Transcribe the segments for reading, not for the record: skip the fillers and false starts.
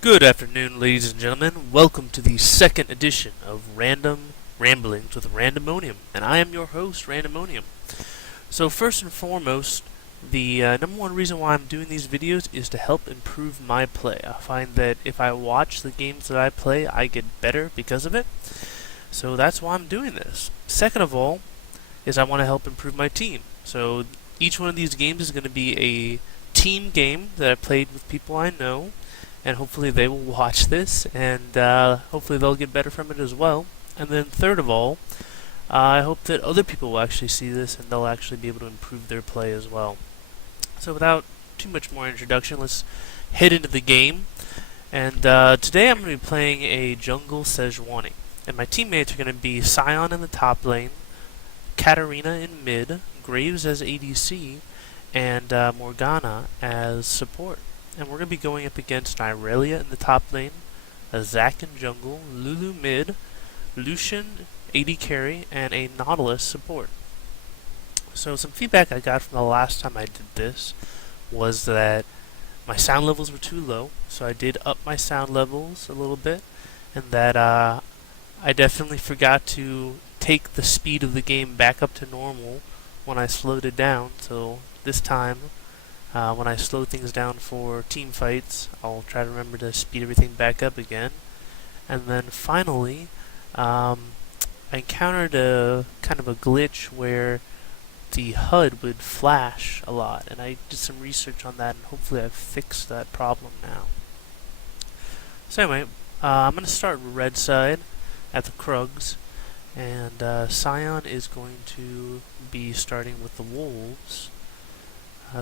Good afternoon, ladies and gentlemen. Welcome to the second edition of Random Ramblings with Randomonium, and I am your host, Randomonium. So first and foremost, the number one reason why I'm doing these videos is to help improve my play. I find that if I watch the games that I play, I get better because of it. So that's why I'm doing this. Second of all, is I want to help improve my team. So each one of these games is going to be a team game that I played with people I know, and hopefully they will watch this, and hopefully they'll get better from it as well. And then third of all, I hope that other people will actually see this and they'll actually be able to improve their play as well. So without too much more introduction, let's head into the game. And today I'm going to be playing a jungle Sejuani. And my teammates are going to be Sion in the top lane, Katarina in mid, Graves as ADC, and Morgana as support. And we're going to be going up against Irelia in the top lane, a Zac in jungle, Lulu mid, Lucian AD carry, and a Nautilus support. So some feedback I got from the last time I did this was that my sound levels were too low, so I did up my sound levels a little bit, and that I definitely forgot to take the speed of the game back up to normal when I slowed it down. So this time, when I slow things down for team fights, I'll try to remember to speed everything back up again. And then finally, I encountered a kind of a glitch where the HUD would flash a lot, and I did some research on that, and hopefully I've fixed that problem now. So anyway, I'm going to start red side at the Krugs, and Sion is going to be starting with the Wolves,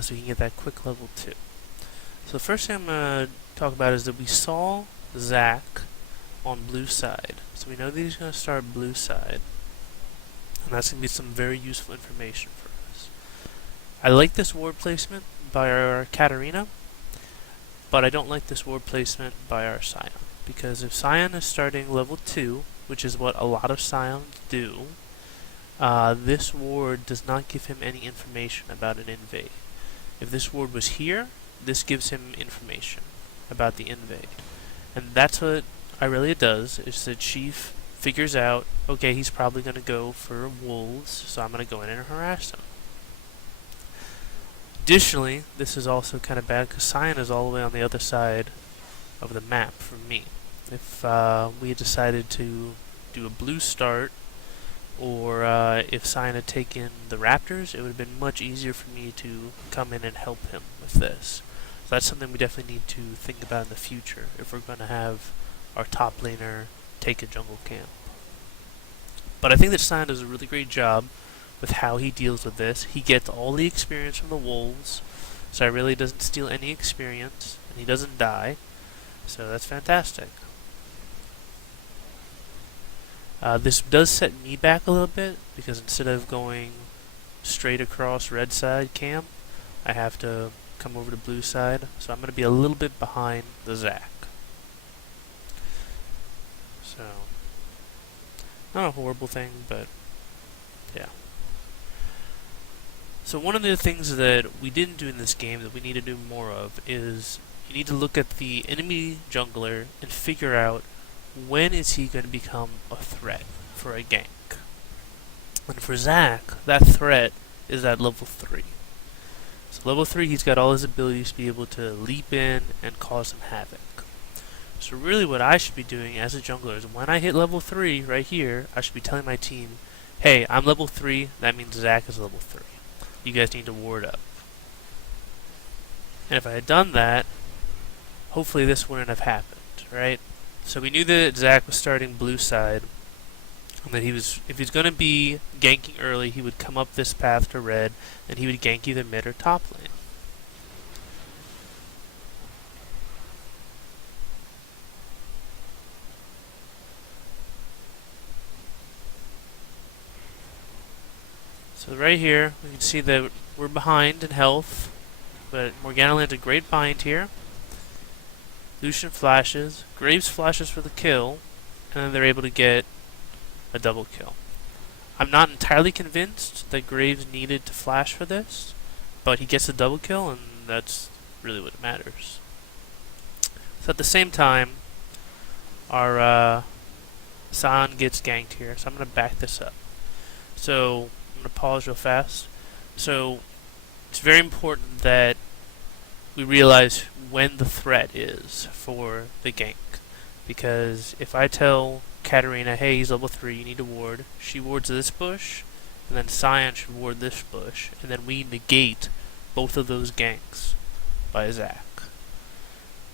so he can get that quick level 2. So the first thing I'm going to talk about is that we saw Zac on blue side. So we know that he's going to start blue side, and that's going to be some very useful information for us. I like this ward placement by our Katarina, but I don't like this ward placement by our Sion, because if Sion is starting level 2, which is what a lot of Sions do, this ward does not give him any information about an invade. If this ward was here, this gives him information about the invade. And that's what Irelia does, is that she figures out, okay, he's probably going to go for wolves, so I'm going to go in and harass him. Additionally, this is also kind of bad because Sion is all the way on the other side of the map from me. If we had decided to do a blue start, or if Sion had taken the Raptors, it would have been much easier for me to come in and help him with this. So that's something we definitely need to think about in the future if we're going to have our top laner take a jungle camp. But I think that Sion does a really great job with how he deals with this. He gets all the experience from the wolves, so he really doesn't steal any experience, and he doesn't die, so that's fantastic. This does set me back a little bit, because instead of going straight across red side camp, I have to come over to blue side, so I'm going to be a little bit behind the Zac. So, not a horrible thing, but yeah. So one of the things that we didn't do in this game that we need to do more of is you need to look at the enemy jungler and figure out when is he going to become a threat for a gank. And for Zac, that threat is at level 3. So level 3, he's got all his abilities to be able to leap in and cause some havoc. So really what I should be doing as a jungler is when I hit level 3 right here, I should be telling my team, hey, I'm level 3, that means Zac is level 3. You guys need to ward up. And if I had done that, hopefully this wouldn't have happened, right? So we knew that Zac was starting blue side, and that if he's going to be ganking early, he would come up this path to red, and he would gank either mid or top lane. So right here, we can see that we're behind in health, but Morgana lands a great bind here. Lucian flashes, Graves flashes for the kill, and then they're able to get a double kill. I'm not entirely convinced that Graves needed to flash for this, but he gets a double kill, and that's really what matters. So at the same time, our San gets ganked here, so I'm going to back this up. So I'm going to pause real fast. So it's very important that we realize when the threat is for the gank. Because if I tell Katarina, hey, he's level 3, you need to ward, she wards this bush, and then Cyan should ward this bush, and then we negate both of those ganks by Zac.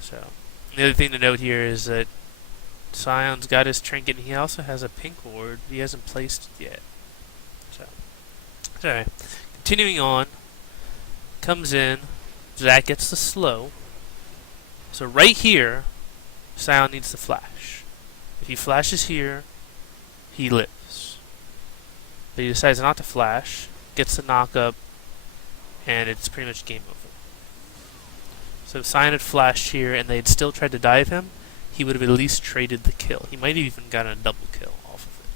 So, the other thing to note here is that Cyan's got his trinket, and he also has a pink ward. He hasn't placed it yet. So, sorry. Continuing on, comes in, Zac gets the slow. So right here, Cyan needs to flash. If he flashes here, he lives. But he decides not to flash, gets the knock up, and it's pretty much game over. So if Cyan had flashed here and they had still tried to dive him, he would have at least traded the kill. He might have even gotten a double kill off of it.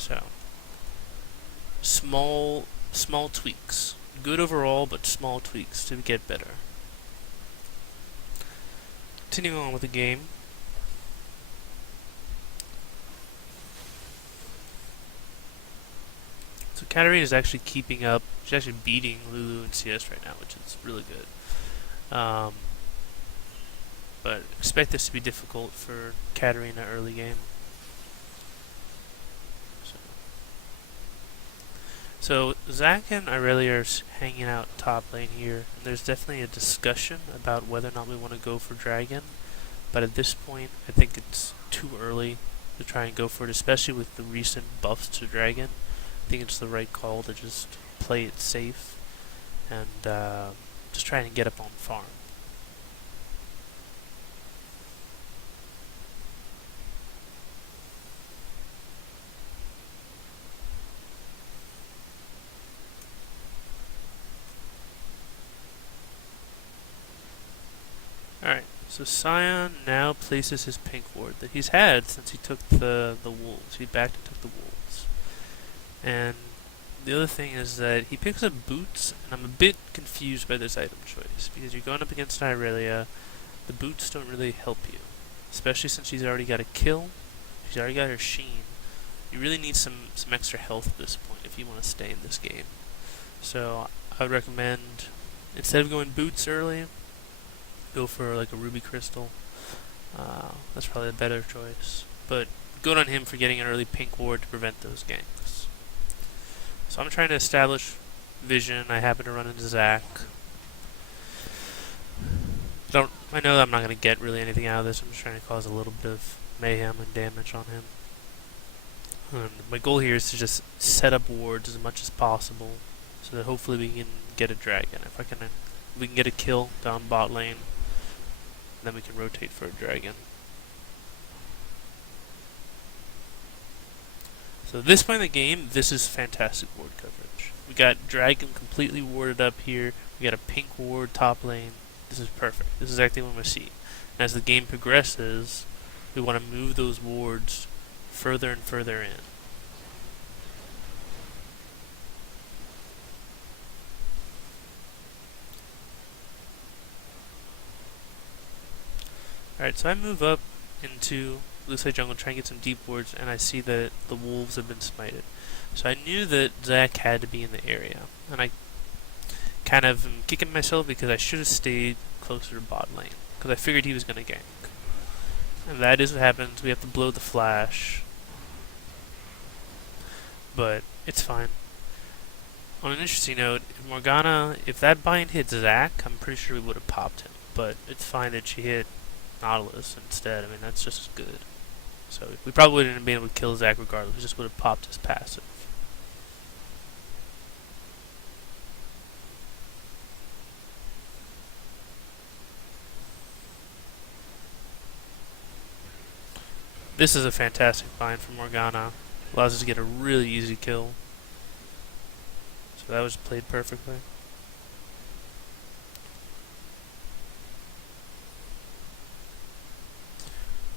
So, small tweaks. Good overall, but small tweaks to get better. Continuing on with the game. So Katarina is actually keeping up. She's actually beating Lulu in CS right now, which is really good. But expect this to be difficult for Katarina early game. So Zac and Irelia are hanging out top lane here, and there's definitely a discussion about whether or not we want to go for Dragon. But at this point, I think it's too early to try and go for it, especially with the recent buffs to Dragon. I think it's the right call to just play it safe and just try and get up on farm. Alright, so Cyan now places his pink ward that he's had since he took the wolves. He backed and took the wolves. And the other thing is that he picks up boots, and I'm a bit confused by this item choice, because you're going up against Irelia, the boots don't really help you. Especially since she's already got a kill, she's already got her sheen. You really need some extra health at this point if you want to stay in this game. So I would recommend, instead of going boots early, go for like a ruby crystal. That's probably a better choice. But good on him for getting an early pink ward to prevent those ganks. So I'm trying to establish vision. I happen to run into Zac. I know that I'm not going to get really anything out of this. I'm just trying to cause a little bit of mayhem and damage on him. And my goal here is to just set up wards as much as possible, so that hopefully we can get a dragon. If we can get a kill down bot lane, then we can rotate for a dragon. So this point in the game, this is fantastic ward coverage. We got dragon completely warded up here. We got a pink ward top lane. This is perfect. This is exactly what we want to see. And as the game progresses, we want to move those wards further and further in. Alright, so I move up into blue side jungle, try and get some deep wards, and I see that the wolves have been smited. So I knew that Zac had to be in the area, and I kind of am kicking myself because I should have stayed closer to bot lane, because I figured he was going to gank. And that is what happens. We have to blow the flash, but it's fine. On an interesting note, if Morgana, if that bind hit Zac, I'm pretty sure we would have popped him, but it's fine that she hit Nautilus instead. I mean, that's just as good. So we probably wouldn't have been able to kill Zac regardless. We just would have popped his passive. This is a fantastic bind from Morgana. Allows us to get a really easy kill. So that was played perfectly.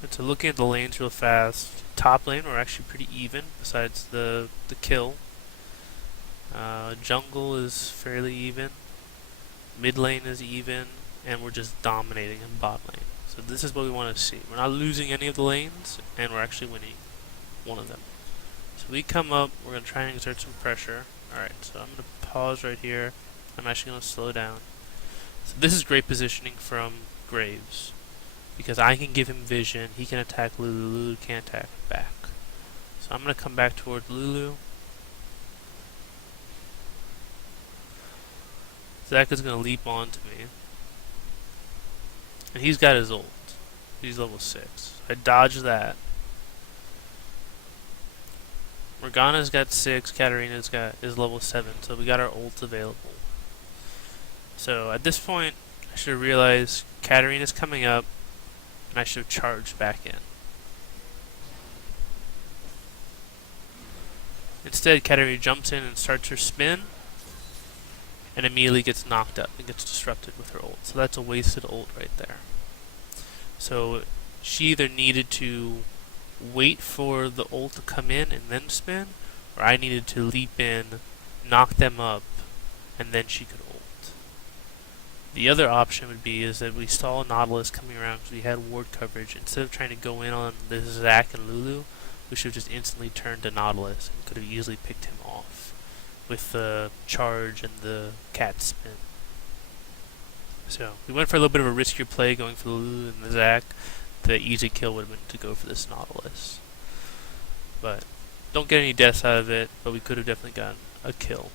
And so looking at the lanes real fast, top lane we're actually pretty even besides the kill. Jungle is fairly even. Mid lane is even. and we're just dominating in bot lane. So this is what we want to see. We're not losing any of the lanes, and we're actually winning one of them. So we come up, we're going to try and exert some pressure. Alright, so I'm going to pause right here. I'm actually going to slow down. So this is great positioning from Graves, because I can give him vision, he can attack Lulu, Lulu can't attack back. So I'm going to come back towards Lulu. Zach is going to leap onto me. And he's got his ult. He's level 6. I dodge that. Morgana's got 6, Katarina's is level 7, so we got our ults available. So at this point, I should have realized Katarina's coming up, and I should have charged back in. Instead, Katarina jumps in and starts her spin, and immediately gets knocked up and gets disrupted with her ult. So that's a wasted ult right there. So she either needed to wait for the ult to come in and then spin, or I needed to leap in, knock them up, and then she could ult. The other option would be is that we saw Nautilus coming around because we had ward coverage. Instead of trying to go in on the Zac and Lulu, we should have just instantly turned to Nautilus and could have easily picked him off with the charge and the cat spin. So we went for a little bit of a riskier play going for the Lulu and the Zac. The easy kill would have been to go for this Nautilus. But don't get any deaths out of it, but we could have definitely gotten a kill.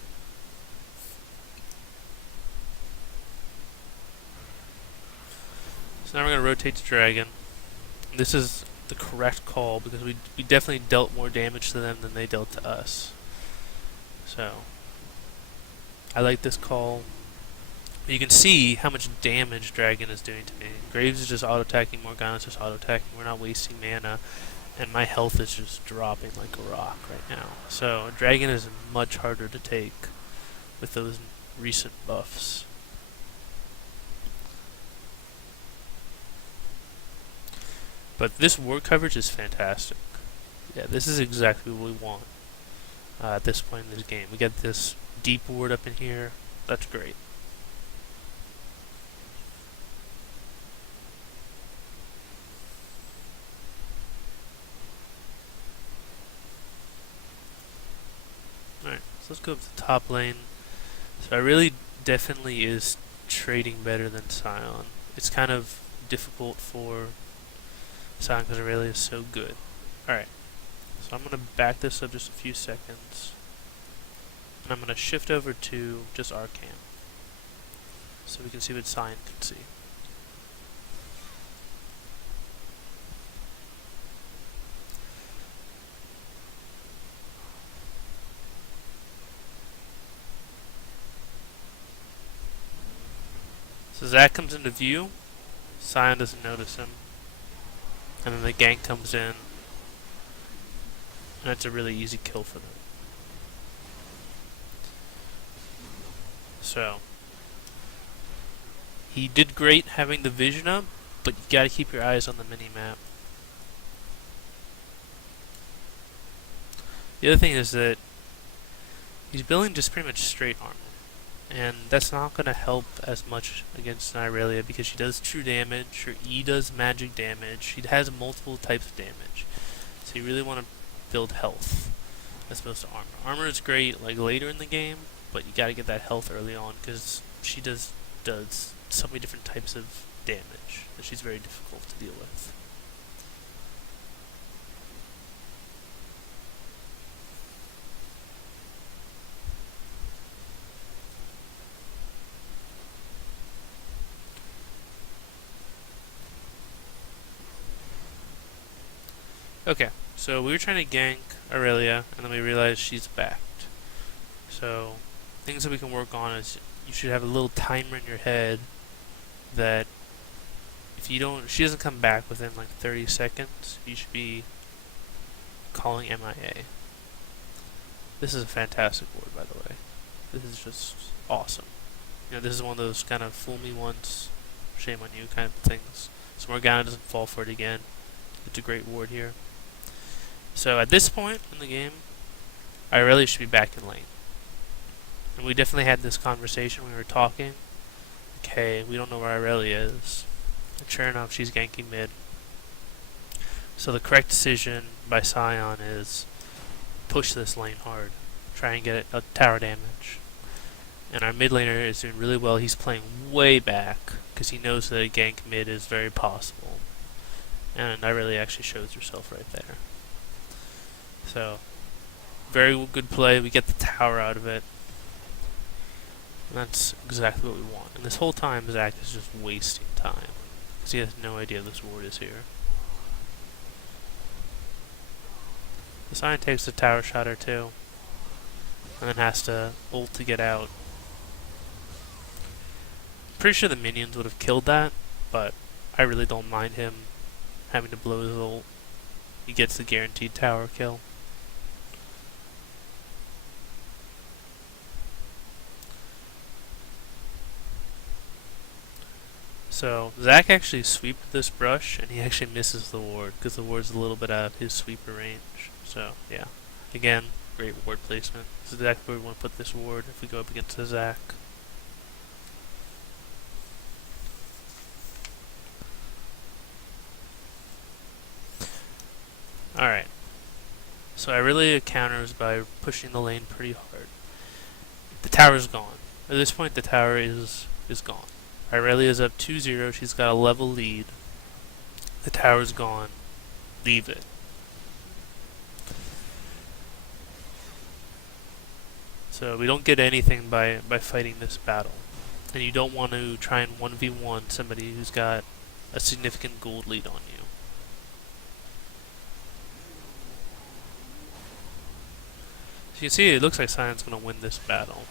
So now we're going to rotate to Dragon. This is the correct call because we definitely dealt more damage to them than they dealt to us. So I like this call. You can see how much damage Dragon is doing to me. Graves is just auto-attacking, Morgana's just auto-attacking, we're not wasting mana, and my health is just dropping like a rock right now. So Dragon is much harder to take with those recent buffs. But this ward coverage is fantastic. Yeah, this is exactly what we want at this point in this game. We get this deep ward up in here, that's great. Alright, so let's go up to the top lane. So I really definitely is trading better than Sion. It's kind of difficult for Sion because Aurelia is so good. Alright, so I'm going to back this up just a few seconds. And I'm going to shift over to just Arcane, so we can see what Sion can see. So Zac comes into view, Sion doesn't notice him, and then the gank comes in, and that's a really easy kill for them. So he did great having the vision up, but you gotta keep your eyes on the mini-map. The other thing is that he's building just pretty much straight armor. And that's not going to help as much against Aurelia because she does true damage, her E does magic damage, she has multiple types of damage. So you really want to build health as opposed to armor. Armor is great like later in the game, but you got to get that health early on because she does so many different types of damage that she's very difficult to deal with. Okay, so we were trying to gank Aurelia, and then we realized she's backed. So, things that we can work on is you should have a little timer in your head that if she doesn't come back within like 30 seconds, you should be calling MIA. This is a fantastic ward, by the way. This is just awesome. You know, this is one of those kind of fool me once, shame on you kind of things. So Morgana doesn't fall for it again. It's a great ward here. So at this point in the game, I really should be back in lane. And we definitely had this conversation when we were talking. Okay, we don't know where Irelia is. And sure enough, she's ganking mid. So the correct decision by Scion is push this lane hard. Try and get a tower damage. And our mid laner is doing really well. He's playing way back because he knows that a gank mid is very possible. And Irelia actually shows herself right there. So, very good play. We get the tower out of it. And that's exactly what we want. And this whole time, Zac is just wasting time because he has no idea this ward is here. The Scion takes a tower shot or two, and then has to ult to get out. Pretty sure the minions would have killed that, but I really don't mind him having to blow his ult. He gets the guaranteed tower kill. So, Zac actually sweeped this brush, and he actually misses the ward, because the ward's a little bit out of his sweeper range. So, yeah. Again, great ward placement. This is exactly where we want to put this ward if we go up against the Zac. Alright. So Irelia counters by pushing the lane pretty hard. The tower's gone. At this point, the tower is gone. Irelia's up 2-0. She's got a level lead. The tower's gone. Leave it. So we don't get anything by fighting this battle. And you don't want to try and 1v1 somebody who's got a significant gold lead on you. So you can see it looks like Sion's going to win this battle.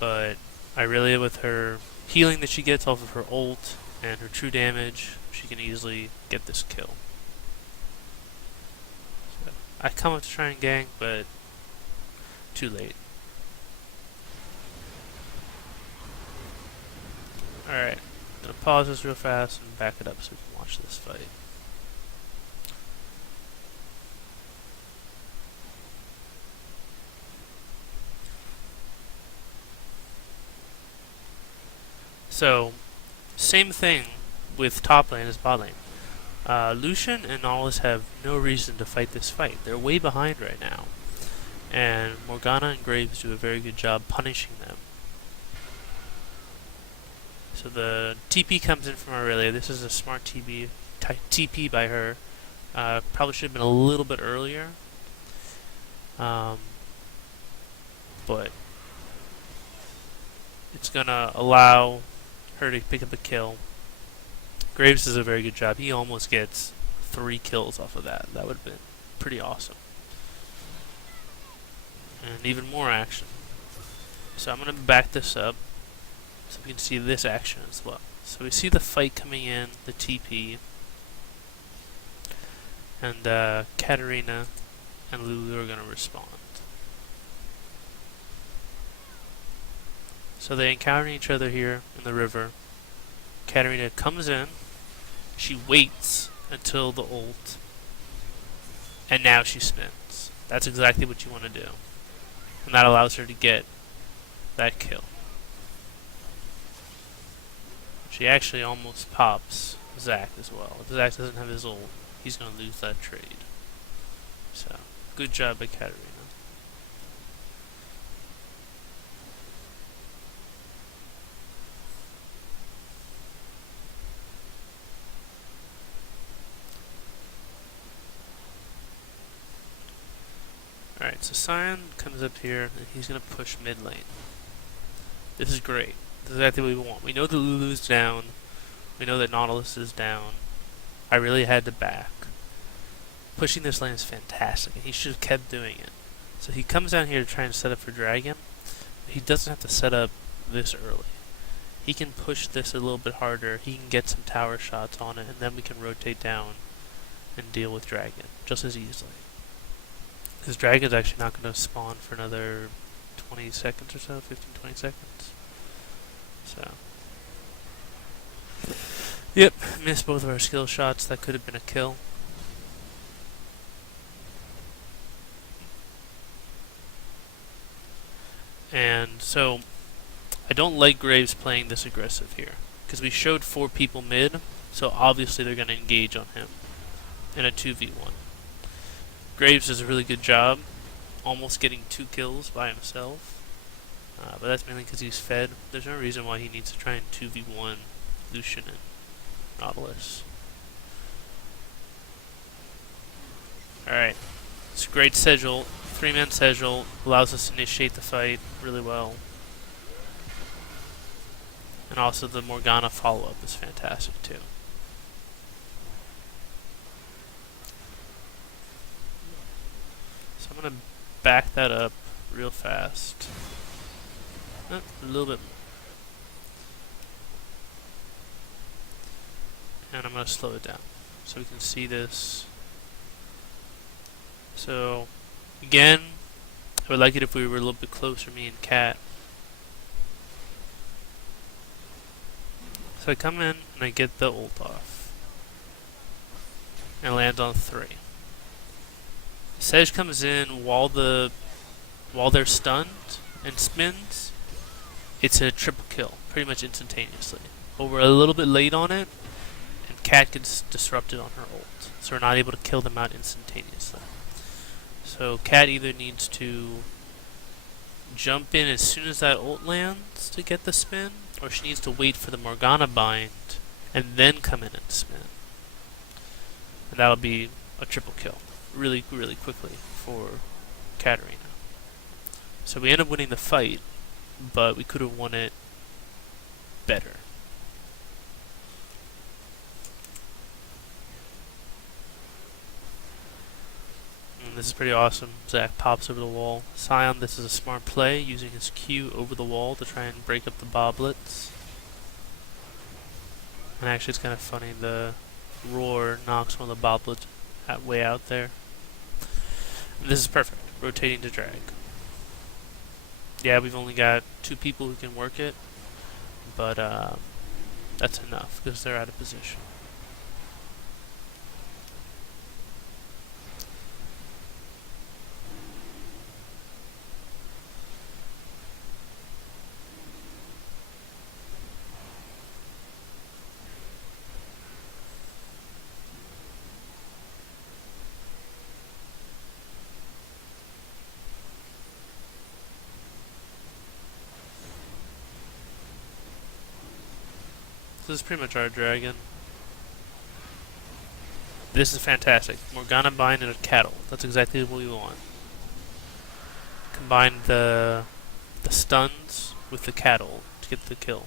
But Irelia, with her healing that she gets off of her ult and her true damage, she can easily get this kill. So I come up to try and gank, but too late. Alright, I'm gonna pause this real fast and back it up so we can watch this fight. So, same thing with top lane as bot lane. Lucian and Nautilus have no reason to fight this fight. They're way behind right now. And Morgana and Graves do a very good job punishing them. So the TP comes in from Irelia. This is a smart TP by her. Probably should have been a little bit earlier. But it's gonna allow her to pick up a kill. Graves does a very good job. He almost gets 3 kills off of that. That would have been pretty awesome. And even more action. So I'm going to back this up so we can see this action as well. So we see the fight coming in, the TP, and Katarina and Lulu are going to respond. So they encounter each other here in the river. Katarina comes in, she waits until the ult, and now she spins. That's exactly what you want to do. And that allows her to get that kill. She actually almost pops Zac as well. If Zac doesn't have his ult, he's going to lose that trade. So, good job by Katarina. Alright, so Sion comes up here, and he's going to push mid lane. This is great. This is exactly what we want. We know that Lulu's down. We know that Nautilus is down. I really had to back. Pushing this lane is fantastic, and he should have kept doing it. So he comes down here to try and set up for Dragon. But he doesn't have to set up this early. He can push this a little bit harder. He can get some tower shots on it, and then we can rotate down and deal with Dragon just as easily. Because Dragon's actually not going to spawn for another 20 seconds or so, 15-20 seconds. So, yep, missed both of our skill shots. That could have been a kill. And so, I don't like Graves playing this aggressive here, because we showed 4 people mid, so obviously they're going to engage on him in a 2v1. Graves does a really good job, almost getting 2 kills by himself, but that's mainly because he's fed. There's no reason why he needs to try and 2v1 Lucian and Nautilus. Alright, it's a great Sigil. 3-man Sigil allows us to initiate the fight really well. And also the Morgana follow-up is fantastic too. So I'm going to back that up real fast. A little bit more. And I'm going to slow it down so we can see this. So, again, I would like it if we were a little bit closer, me and Cat. So I come in and I get the ult off. And land on 3. Sej comes in while they're stunned and spins. It's a triple kill, pretty much instantaneously. But we're a little bit late on it, and Cat gets disrupted on her ult. So we're not able to kill them out instantaneously. So Cat either needs to jump in as soon as that ult lands to get the spin, or she needs to wait for the Morgana bind and then come in and spin. And that'll be a triple kill really, really quickly for Katarina. So we end up winning the fight, but we could have won it better. And this is pretty awesome. Zac pops over the wall. Sion, this is a smart play, using his Q over the wall to try and break up the boblets. And actually it's kind of funny, the roar knocks one of the boblets way out there. And this is perfect, rotating to drag. Yeah, we've only got 2 people who can work it, but that's enough because they're out of position. This is pretty much our dragon. This is fantastic. Morgana bind and a cattle. That's exactly what we want. Combine the stuns with the cattle to get the kill.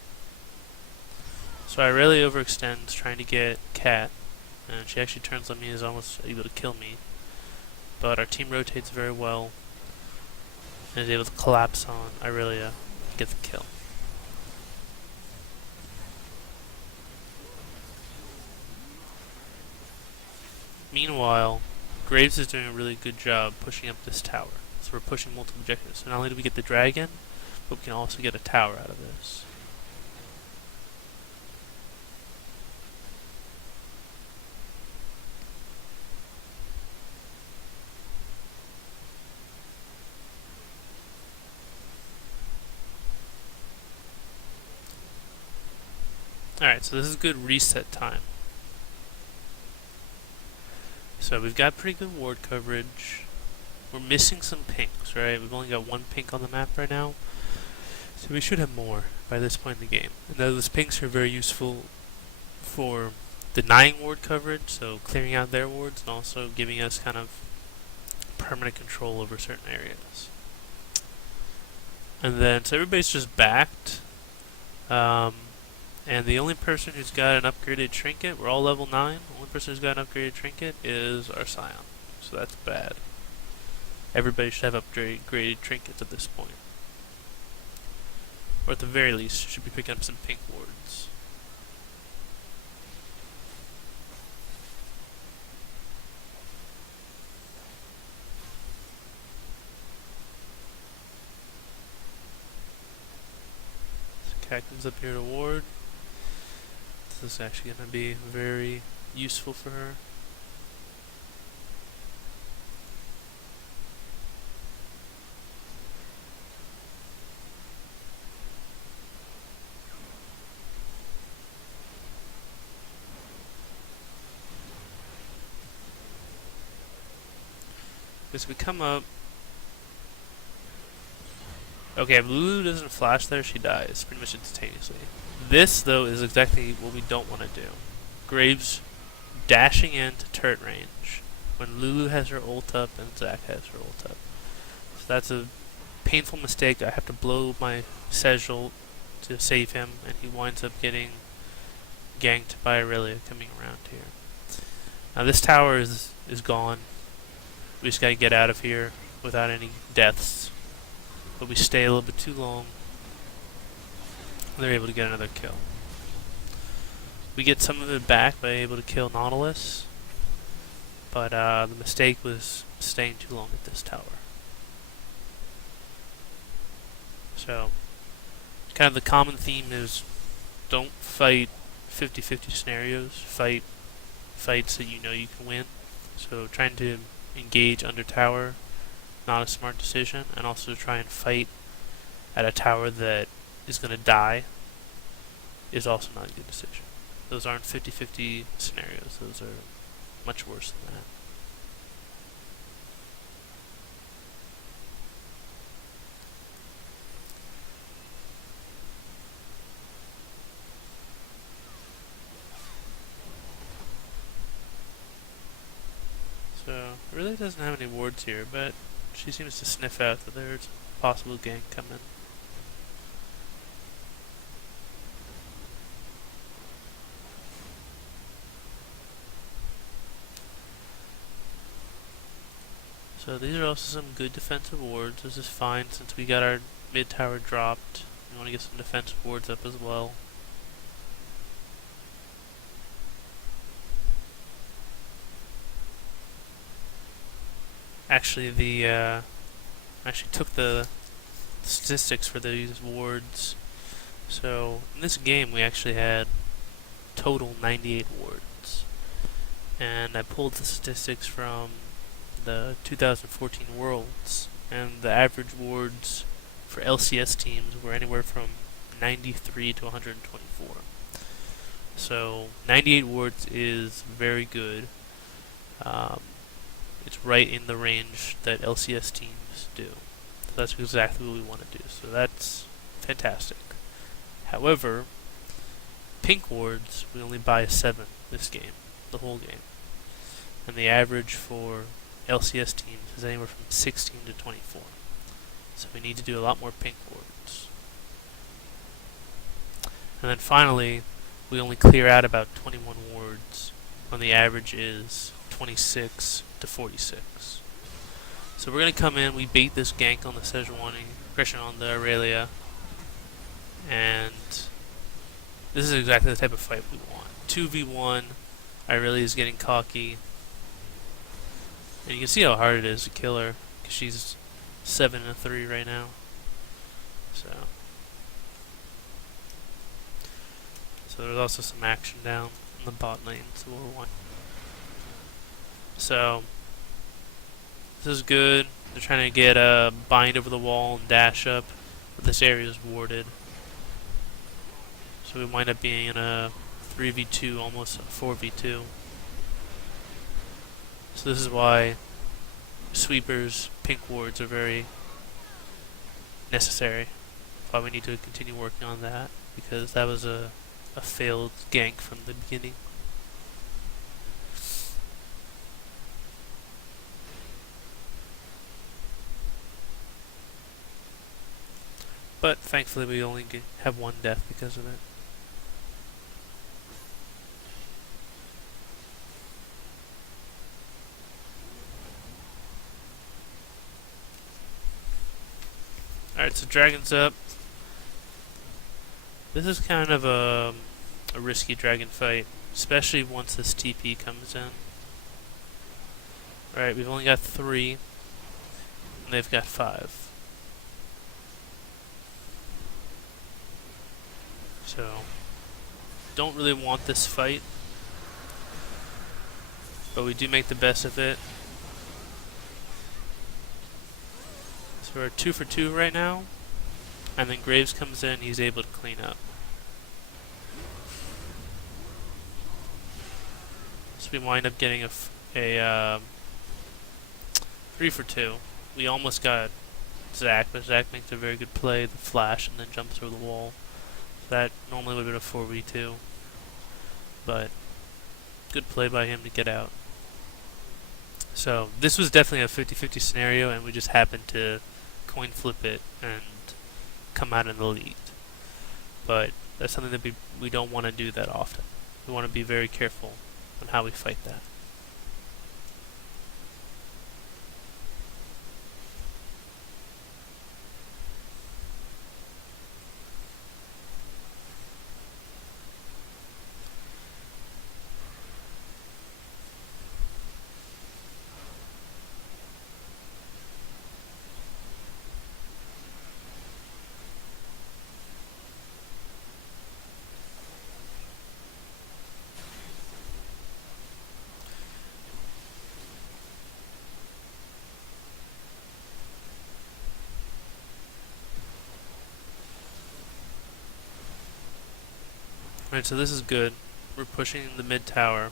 So I really overextend trying to get Cat, and she actually turns on me and is almost able to kill me. But our team rotates very well and is able to collapse on Irelia to get the kill. Meanwhile, Graves is doing a really good job pushing up this tower. So we're pushing multiple objectives. So not only do we get the dragon, but we can also get a tower out of this. Alright, so this is good reset time. So we've got pretty good ward coverage. We're missing some pinks, right? We've only got 1 pink on the map right now. So we should have more by this point in the game. And those pinks are very useful for denying ward coverage, so clearing out their wards, and also giving us kind of permanent control over certain areas. And then, so everybody's just backed. And the only person who's got an upgraded trinket, we're all level 9, the only person who's got an upgraded trinket is our Sion. So that's bad. Everybody should have upgraded trinkets at this point. Or at the very least, should be picking up some pink wards. So Cat comes up here to ward. This is actually going to be very useful for her. As we come up, okay, if Lulu doesn't flash there, she dies pretty much instantaneously. This, though, is exactly what we don't want to do. Graves dashing into turret range when Lulu has her ult up and Zac has her ult up. So that's a painful mistake. I have to blow my Sedge ult to save him, and he winds up getting ganked by Aurelia coming around here. Now this tower is gone. We just gotta get out of here without any deaths. But we stay a little bit too long. They're able to get another kill. We get some of it back by able to kill Nautilus, but the mistake was staying too long at this tower. So, kind of the common theme is don't fight 50-50 scenarios. Fight fights that you know you can win. So trying to engage under tower, not a smart decision, and also try and fight at a tower that is going to die is also not a good decision. Those aren't 50-50 scenarios. Those are much worse than that. So, it really doesn't have any wards here, but she seems to sniff out that there's a possible gank coming. So these are also some good defensive wards. This is fine since we got our mid tower dropped. We want to get some defensive wards up as well. Actually, actually took the statistics for these wards. So in this game, we actually had total 98 wards, and I pulled the statistics from the 2014 Worlds, and the average wards for LCS teams were anywhere from 93 to 124. So 98 wards is very good. It's right in the range that LCS teams do. So that's exactly what we want to do. So that's fantastic. However, pink wards, we only buy 7 this game, the whole game. And the average for LCS teams is anywhere from 16 to 24. So we need to do a lot more pink wards. And then finally, we only clear out about 21 wards when the average is 26 to 46. So we're going to come in, we bait this gank on the Sejuani, pressure on the Aurelia, and this is exactly the type of fight we want. 2v1, Aurelia is getting cocky, and you can see how hard it is to kill her, because she's 7-3 right now. So there's also some action down in the bot lane, so we'll want. So this is good. They're trying to get a bind over the wall and dash up, but this area is warded. So we wind up being in a 3v2, almost a 4v2. So this is why sweepers, pink wards are very necessary. Why we need to continue working on that, because that was a failed gank from the beginning. But thankfully we only have 1 death because of it. Alright, so dragon's up. This is kind of a risky dragon fight, especially once this TP comes in. Alright, we've only got 3, and they've got 5. So, don't really want this fight, but we do make the best of it. So we're 2 for 2 right now, and then Graves comes in, he's able to clean up. So we wind up getting a 3 for 2. We almost got Zach, but Zach makes a very good play, the flash, and then jumps over the wall. That normally would have been a 4v2, but good play by him to get out. So this was definitely a 50-50 scenario, and we just happened to coin flip it and come out in the lead. But that's something that we don't want to do that often. We want to be very careful on how we fight that. Alright, so this is good. We're pushing the mid tower.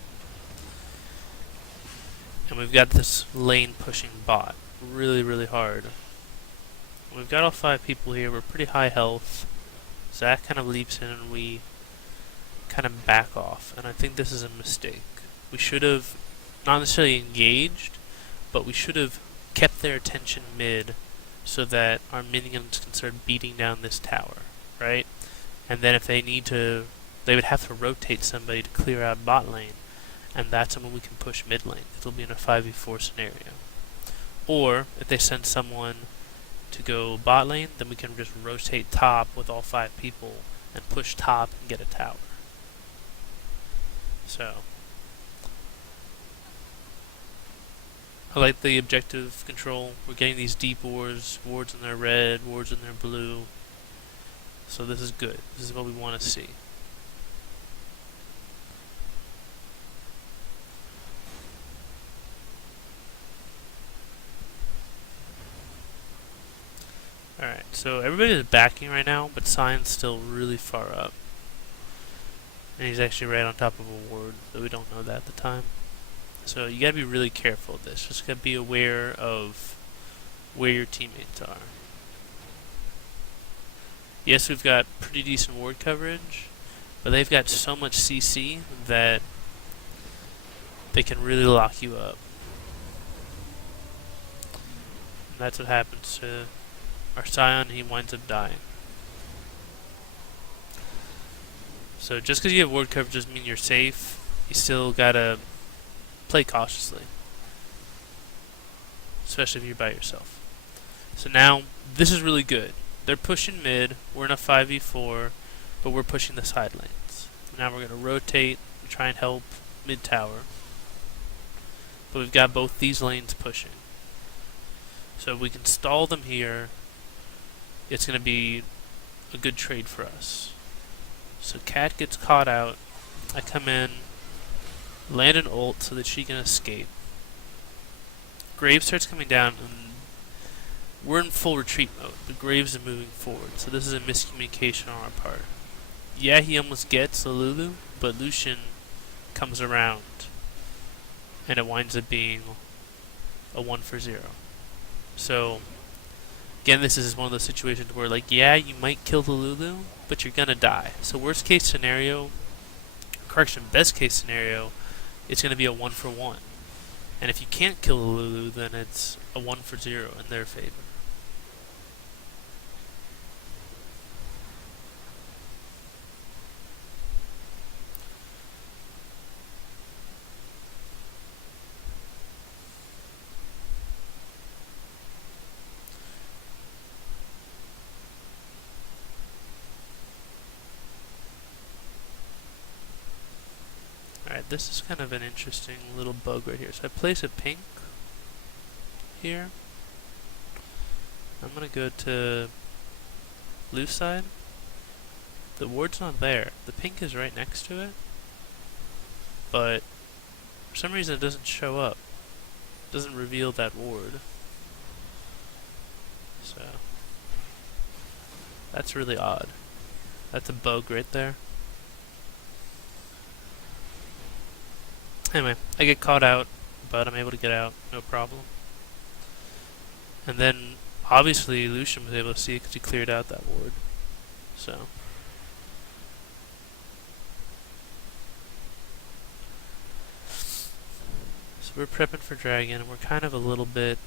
And we've got this lane pushing bot really, really hard. We've got all 5 people here. We're pretty high health. Zach kind of leaps in and we kind of back off. And I think this is a mistake. We should have not necessarily engaged, but we should have kept their attention mid so that our minions can start beating down this tower, right? And then if they need to, they would have to rotate somebody to clear out bot lane, and that's when we can push mid lane. It'll be in a 5v4 scenario. Or, if they send someone to go bot lane, then we can just rotate top with all 5 people and push top and get a tower. So, I like the objective control. We're getting these deep wards in their red, wards in their blue. So this is good. This is what we want to see. Alright, so everybody is backing right now, but Cyan's still really far up. And he's actually right on top of a ward, but we don't know that at the time. So you gotta be really careful of this. Just gotta be aware of where your teammates are. Yes, we've got pretty decent ward coverage, but they've got so much CC that they can really lock you up. And that's what happens to our Scion. He winds up dying. So just because you have ward coverage doesn't mean you're safe. You still gotta play cautiously, especially if you're by yourself. So now, this is really good. They're pushing mid, we're in a 5v4, but we're pushing the side lanes. Now we're going to rotate and try and help mid tower. But we've got both these lanes pushing. So if we can stall them here, it's going to be a good trade for us. So Cat gets caught out, I come in, land an ult so that she can escape. Graves starts coming down, and we're in full retreat mode. The Graves are moving forward, so this is a miscommunication on our part. Yeah, he almost gets the Lulu, but Lucian comes around, and it winds up being a 1 for 0. So, again, this is one of those situations where, like, yeah, you might kill the Lulu, but you're gonna die. So worst case scenario, best case scenario, it's gonna be a 1 for 1. And if you can't kill the Lulu, then it's a 1 for 0 in their favor. Alright, this is kind of an interesting little bug right here. So I place a pink here. I'm gonna go to blue side. The ward's not there. The pink is right next to it, but for some reason it doesn't show up. It doesn't reveal that ward. So that's really odd. That's a bug right there. Anyway, I get caught out, but I'm able to get out, no problem. And then, obviously, Lucian was able to see it because he cleared out that ward. So we're prepping for dragon, and we're kind of a little bit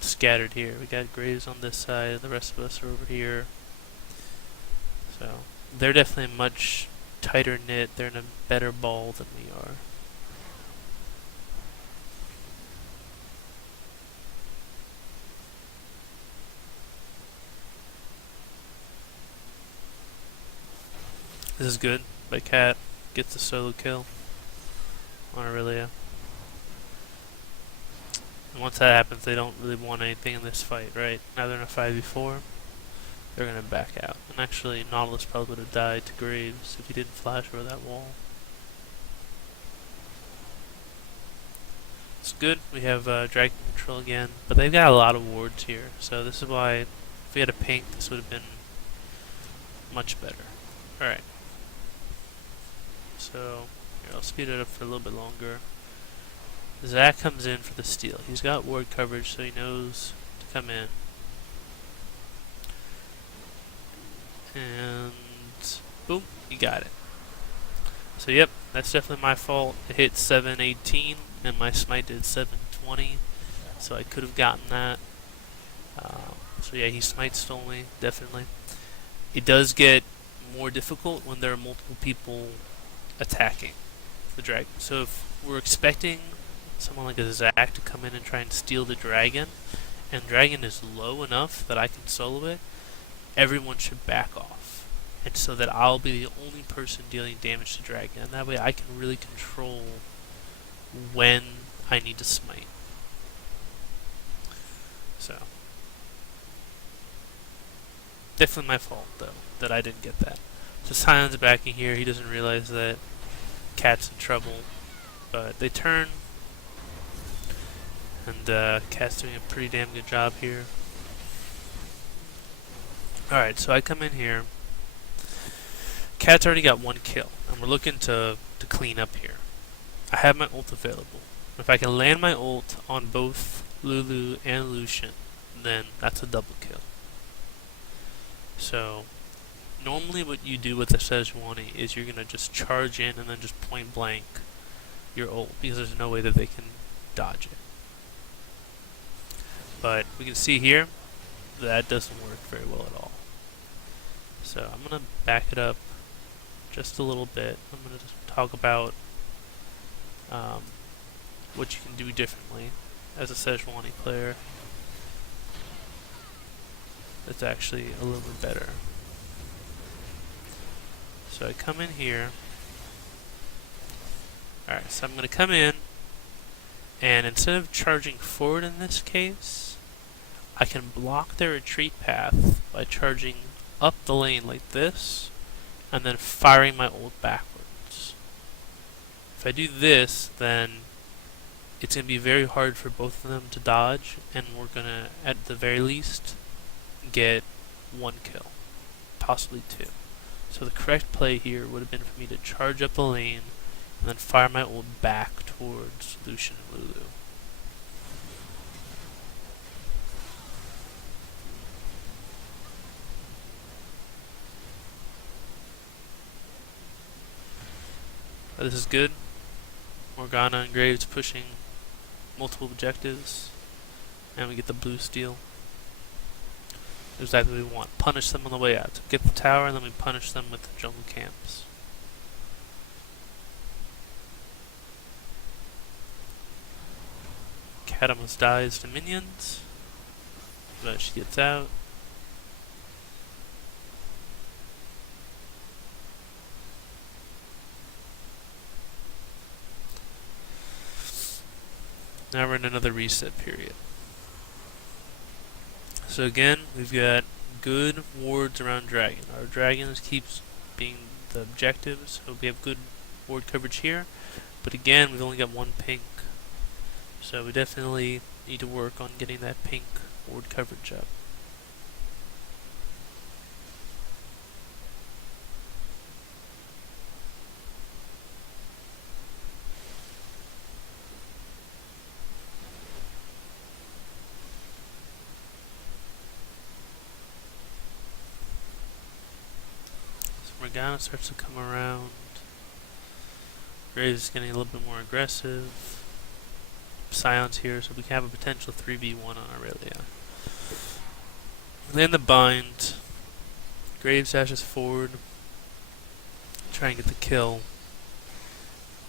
scattered here. We got Graves on this side, and the rest of us are over here. So they're definitely much tighter knit. They're in a better ball than we are. This is good by Cat. Gets the solo kill on Aurelia. And once that happens, they don't really want anything in this fight, right? Now they're in a 5v4. They're going to back out. And actually, Nautilus probably would have died to Graves if he didn't flash over that wall. It's good. We have Dragon Control again. But they've got a lot of wards here. So this is why, if we had a pink, this would have been much better. Alright. So, here, I'll speed it up for a little bit longer. Zach comes in for the steal. He's got ward coverage, so he knows to come in. And boom, he got it. So yep, that's definitely my fault. It hit 718, and my smite did 720, so I could have gotten that. So yeah, he smite stole me, definitely. It does get more difficult when there are multiple people attacking the dragon. So if we're expecting someone like a Zac to come in and try and steal the dragon, and dragon is low enough that I can solo it, everyone should back off. And so that I'll be the only person dealing damage to dragon. And that way I can really control when I need to smite. So definitely my fault, though, that I didn't get that. So Sion's backing here. He doesn't realize that Cat's in trouble. But they turn. And Cat's doing a pretty damn good job here. Alright, so I come in here. Cat's already got one kill. And we're looking to clean up here. I have my ult available. If I can land my ult on both Lulu and Lucian, then that's a double kill. So normally what you do with the Sejuani is you're going to just charge in and then just point blank your ult, because there's no way that they can dodge it. But we can see here that doesn't work very well at all. So I'm going to back it up just a little bit. I'm going to talk about what you can do differently as a Sejuani player that's actually a little bit better. So I come in here. Alright, so I'm going to come in, and instead of charging forward in this case, I can block their retreat path by charging up the lane like this, and then firing my ult backwards. If I do this, then it's going to be very hard for both of them to dodge, and we're going to, at the very least, get one kill, possibly two. So the correct play here would have been for me to charge up the lane, and then fire my ult back towards Lucian and Lulu. This is good. Morgana and Graves pushing multiple objectives, and we get the blue steal. Exactly what we want. Punish them on the way out. So get the tower, and then we punish them with the jungle camps. Cat almost dies to minions, but she gets out. Now we're in another reset period. So again, we've got good wards around dragon. Our dragons keeps being the objectives, so we have good ward coverage here. But again, we've only got one pink. So we definitely need to work on getting that pink ward coverage up. Morgana starts to come around. Graves is getting a little bit more aggressive. Scion's here, so we can have a potential 3v1 on Aurelia. Then the bind. Graves dashes forward. Try and get the kill.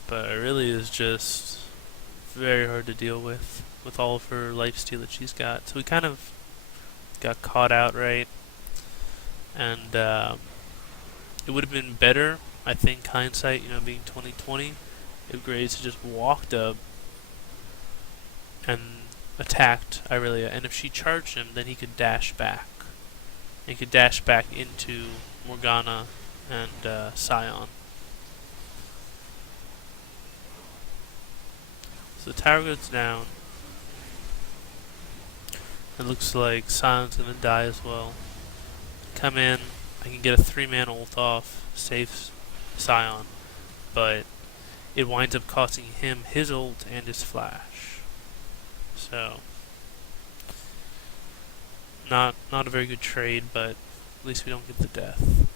But Aurelia is just very hard to deal with all of her lifesteal that she's got. So we kind of got caught out, right? And it would have been better, I think, hindsight, being 2020, if Graves had just walked up and attacked Aurelia. And if she charged him, then he could dash back. He could dash back into Morgana and Scion. So the tower goes down. It looks like Sion's gonna die as well. Come in, I can get a 3-man ult off, saves Scion, but it winds up costing him his ult and his flash. So, not a very good trade, but at least we don't get the death.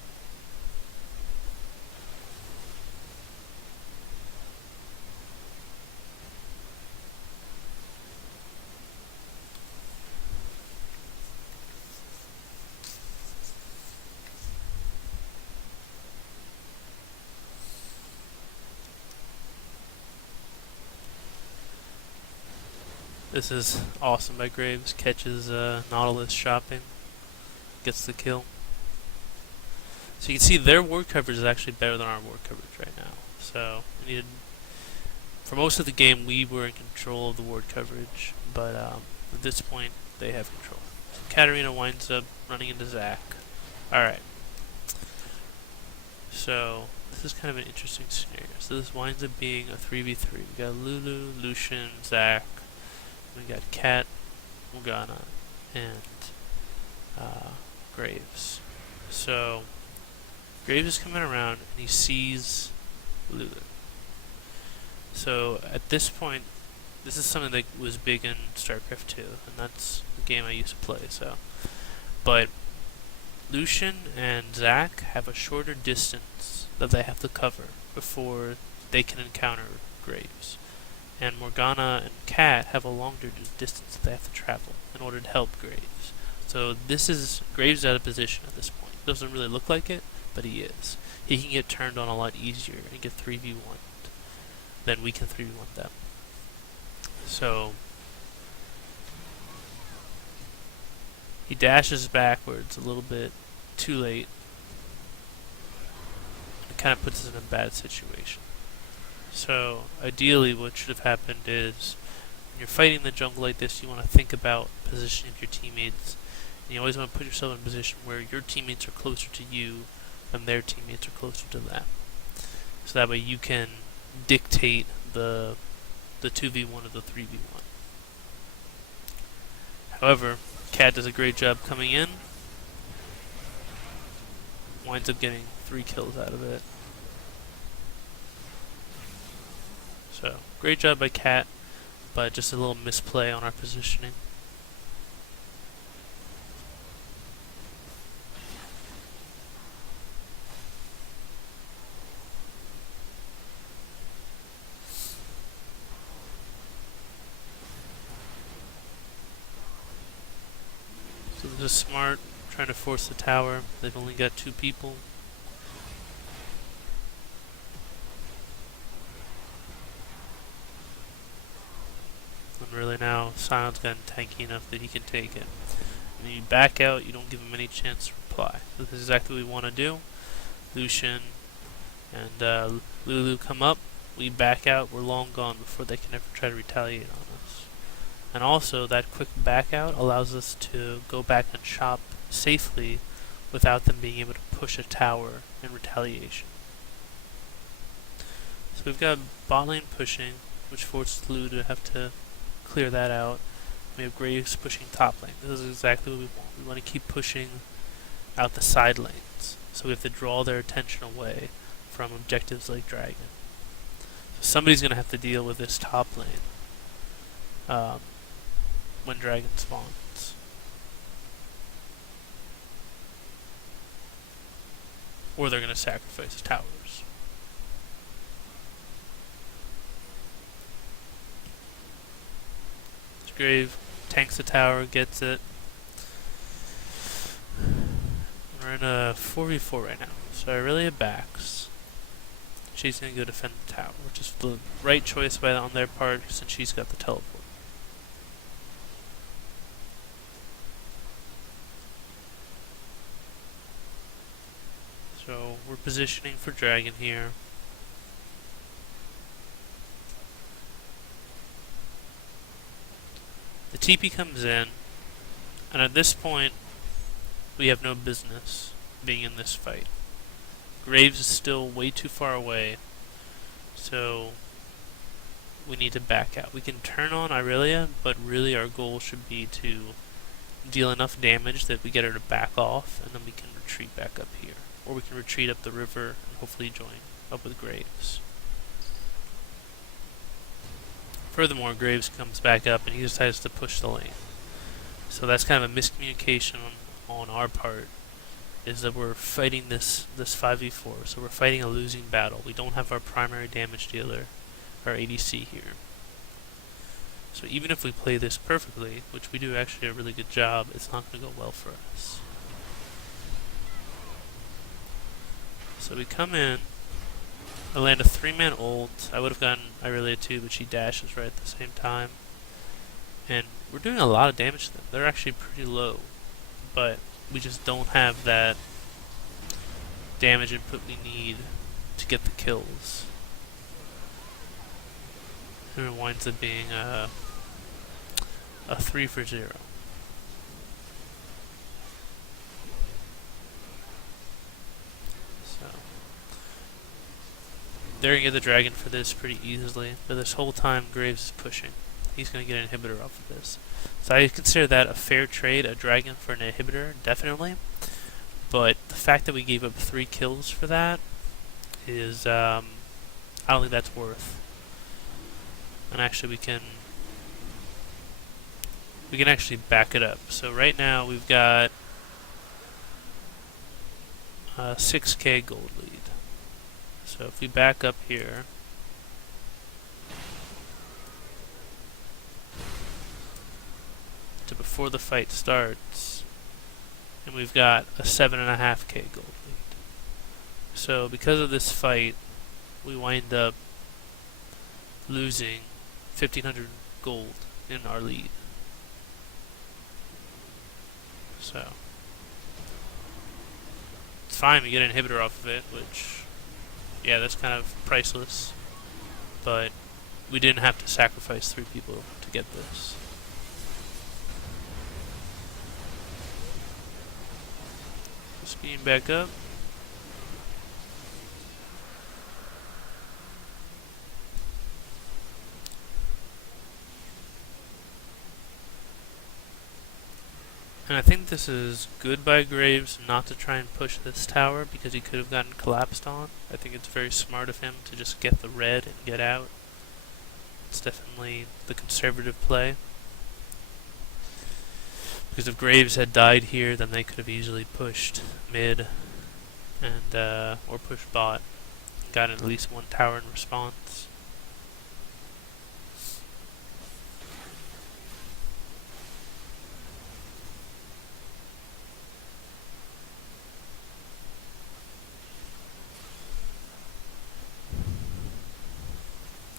This is awesome by Graves. Catches Nautilus shopping. Gets the kill. So you can see their ward coverage is actually better than our ward coverage right now. So we needed, for most of the game we were in control of the ward coverage, but at this point they have control. So Katarina winds up running into Zac. Alright. So this is kind of an interesting scenario. So this winds up being a 3v3. We got Lulu, Lucian, Zac. We got Cat, Morgana, and Graves. So Graves is coming around and he sees Lulu. So at this point, this is something that was big in StarCraft 2, and that's the game I used to play. But Lucian and Zac have a shorter distance that they have to cover before they can encounter Graves. And Morgana and Cat have a longer distance that they have to travel in order to help Graves. So this is Graves out of position at this point. Doesn't really look like it, but he is. He can get turned on a lot easier and get 3v1 than we can 3v1 them. So he dashes backwards a little bit too late. It kind of puts us in a bad situation. So, ideally what should have happened is, when you're fighting the jungle like this, you want to think about positioning your teammates. And you always want to put yourself in a position where your teammates are closer to you than their teammates are closer to them. So that way you can dictate the 2v1 or the 3v1. However, Cat does a great job coming in. Winds up getting 3 kills out of it. So, great job by Cat, but just a little misplay on our positioning. So this is smart, trying to force the tower. They've only got 2 people. And really now, Sion's gotten tanky enough that he can take it. When you back out, you don't give him any chance to reply. This is exactly what we want to do. Lucian and Lulu come up, we back out, we're long gone before they can ever try to retaliate on us. And also, that quick back out allows us to go back and shop safely without them being able to push a tower in retaliation. So we've got bot lane pushing, which forces Lulu to have to clear that out. We have Graves pushing top lane. This is exactly what we want. We want to keep pushing out the side lanes. So we have to draw their attention away from objectives like Dragon. So somebody's going to have to deal with this top lane when Dragon spawns. or they're going to sacrifice towers. Grave tanks the tower, gets it. We're in a 4v4 right now, so Irelia backs. She's going to go defend the tower, which is the right choice on their part since she's got the teleport. So we're positioning for dragon here. The TP comes in, and at this point, we have no business being in this fight. Graves is still way too far away, so we need to back out. We can turn on Irelia, but really our goal should be to deal enough damage that we get her to back off, and then we can retreat back up here. Or we can retreat up the river and hopefully join up with Graves. Furthermore, Graves comes back up and he decides to push the lane. So that's kind of a miscommunication on our part, is that we're fighting this 5v4, so we're fighting a losing battle. We don't have our primary damage dealer, our ADC here. So even if we play this perfectly, which we do actually a really good job, it's not going to go well for us. So we come in, I land a 3-man ult. I would have gotten Irelia too, but she dashes right at the same time. And we're doing a lot of damage to them. They're actually pretty low, but we just don't have that damage input we need to get the kills. And it winds up being a 3 for 0. They're going to get the dragon for this pretty easily, but this whole time Graves is pushing. He's going to get an inhibitor off of this. So I consider that a fair trade, a dragon for an inhibitor, definitely. But the fact that we gave up 3 kills for that is, I don't think that's worth. And actually we can actually back it up. So right now we've got a 6k gold lead. So if we back up here, to before the fight starts, and we've got a 7.5k gold lead. So because of this fight, we wind up losing 1,500 gold in our lead. So it's fine, we get an inhibitor off of it, which, yeah, that's kind of priceless, but we didn't have to sacrifice 3 people to get this. Speeding back up. And I think this is good by Graves not to try and push this tower because he could have gotten collapsed on. I think it's very smart of him to just get the red and get out. It's definitely the conservative play. Because if Graves had died here, then they could have easily pushed mid and or pushed bot, gotten at least 1 tower in response.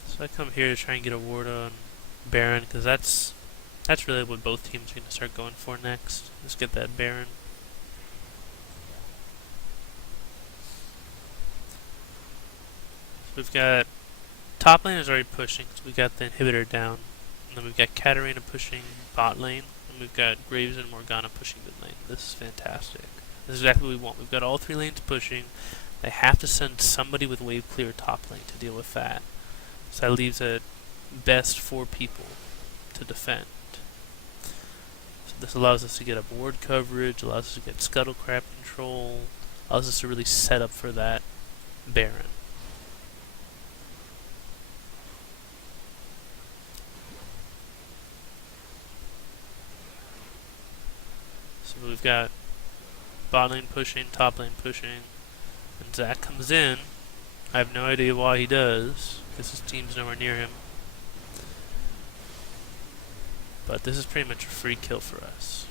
So I come here to try and get a ward on Baron, because that's really what both teams are going to start going for next. Just get that Baron. So we've got top lane is already pushing, so we got the inhibitor down. And then we've got Katarina pushing bot lane, and we've got Graves and Morgana pushing mid lane. This is fantastic. This is exactly what we want. We've got all 3 lanes pushing. They have to send somebody with wave clear top lane to deal with that. So that leaves at best 4 people to defend. So this allows us to get up ward coverage, allows us to get scuttlecraft control, allows us to really set up for that Baron. So we've got bot lane pushing, top lane pushing. And Zach comes in. I have no idea why he does, because his team's nowhere near him. But this is pretty much a free kill for us.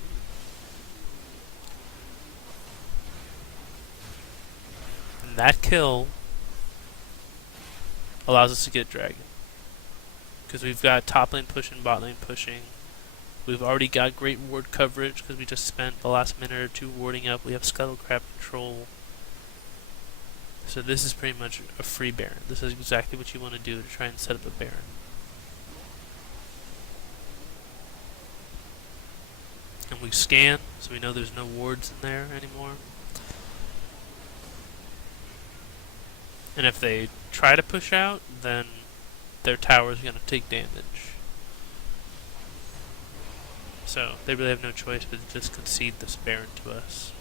And that kill allows us to get Dragon. Because we've got top lane pushing, bot lane pushing. We've already got great ward coverage because we just spent the last minute or two warding up. We have Scuttle Crab control. So this is pretty much a free Baron. This is exactly what you want to do to try and set up a Baron. And we scan, so we know there's no wards in there anymore. And if they try to push out, then their tower is going to take damage. So they really have no choice but to just concede this Baron to us.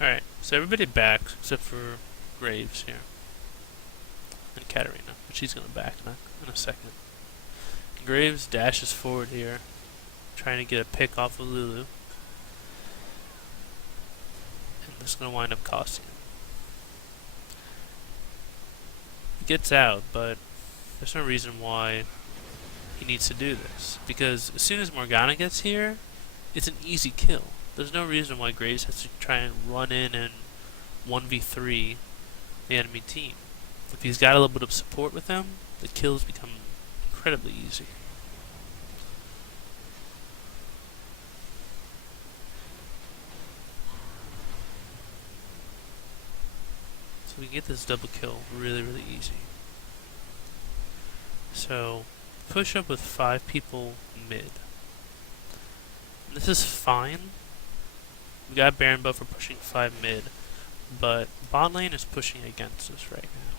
Alright, so everybody backs except for Graves here. And Katarina, but she's going to back in a second. And Graves dashes forward here, trying to get a pick off of Lulu. And this is going to wind up costing him. He gets out, but there's no reason why he needs to do this. Because as soon as Morgana gets here, it's an easy kill. There's no reason why Graves has to try and run in and 1v3 the enemy team. If he's got a little bit of support with him, the kills become incredibly easy. So we can get this double kill really, really easy. So, push up with 5 people mid. And this is fine. We got Baron buff for pushing 5 mid, but bot lane is pushing against us right now.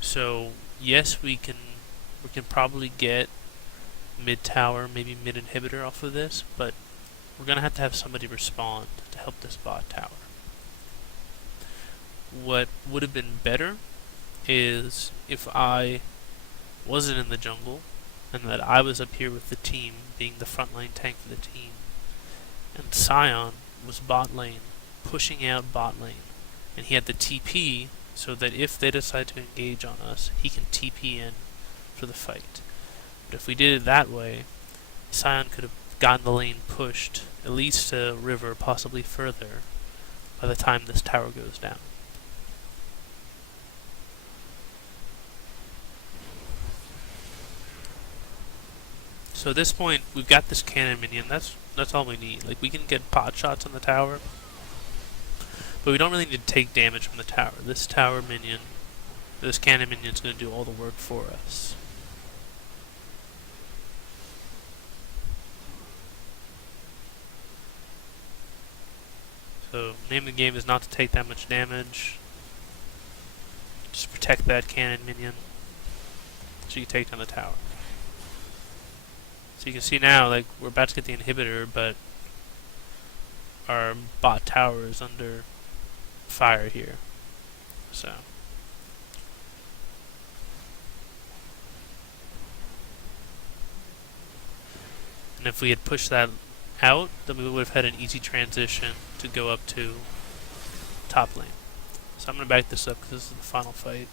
So yes, we can probably get mid tower, maybe mid inhibitor off of this, but we're gonna have to have somebody respond to help this bot tower. What would have been better is if I wasn't in the jungle and that I was up here with the team, being the frontline tank for the team, and Sion was bot lane, pushing out bot lane, and he had the TP so that if they decide to engage on us, he can TP in for the fight. But if we did it that way, Sion could have gotten the lane pushed at least to river, possibly further, by the time this tower goes down. So at this point, we've got this cannon minion. That's all we need. Like, we can get pot shots on the tower, but we don't really need to take damage from the tower. This tower minion, this cannon minion, is going to do all the work for us. So, name of the game is not to take that much damage. Just protect that cannon minion so you can take down the tower. So you can see now, like, we're about to get the inhibitor, but our bot tower is under fire here. So and if we had pushed that out, then we would have had an easy transition to go up to top lane. So I'm going to back this up because this is the final fight.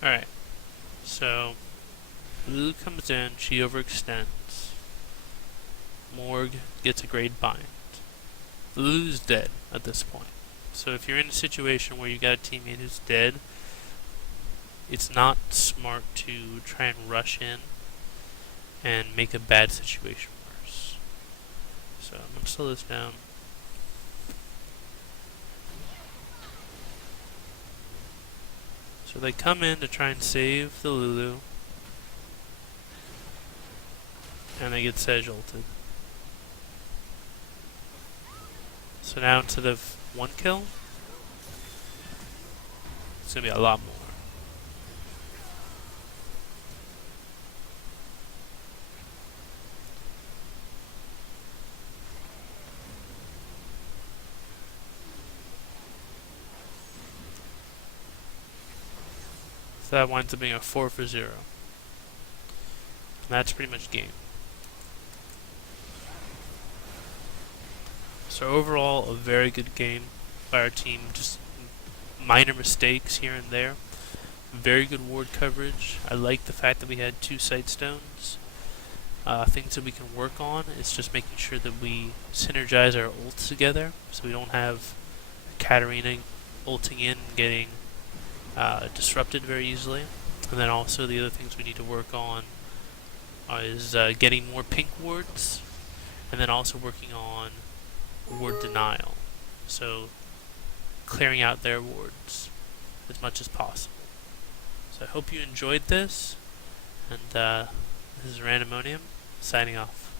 Alright, so Lulu comes in, she overextends. Morg gets a great bind. Lulu's dead at this point. So if you're in a situation where you got a teammate who's dead, it's not smart to try and rush in and make a bad situation worse. So I'm going to slow this down. So they come in to try and save the Lulu, and they get Sedge ulted. So now instead of 1 kill, it's going to be a lot more. So that winds up being a 4 for 0. And that's pretty much game. So overall, a very good game by our team. Just minor mistakes here and there. Very good ward coverage. I like the fact that we had 2 sight stones. Things that we can work on is just making sure that we synergize our ults together, so we don't have Katarina ulting in and getting disrupted very easily. And then also the other things we need to work on is getting more pink wards, and then also working on ward denial. So clearing out their wards as much as possible. So I hope you enjoyed this, and this is Randomonium signing off.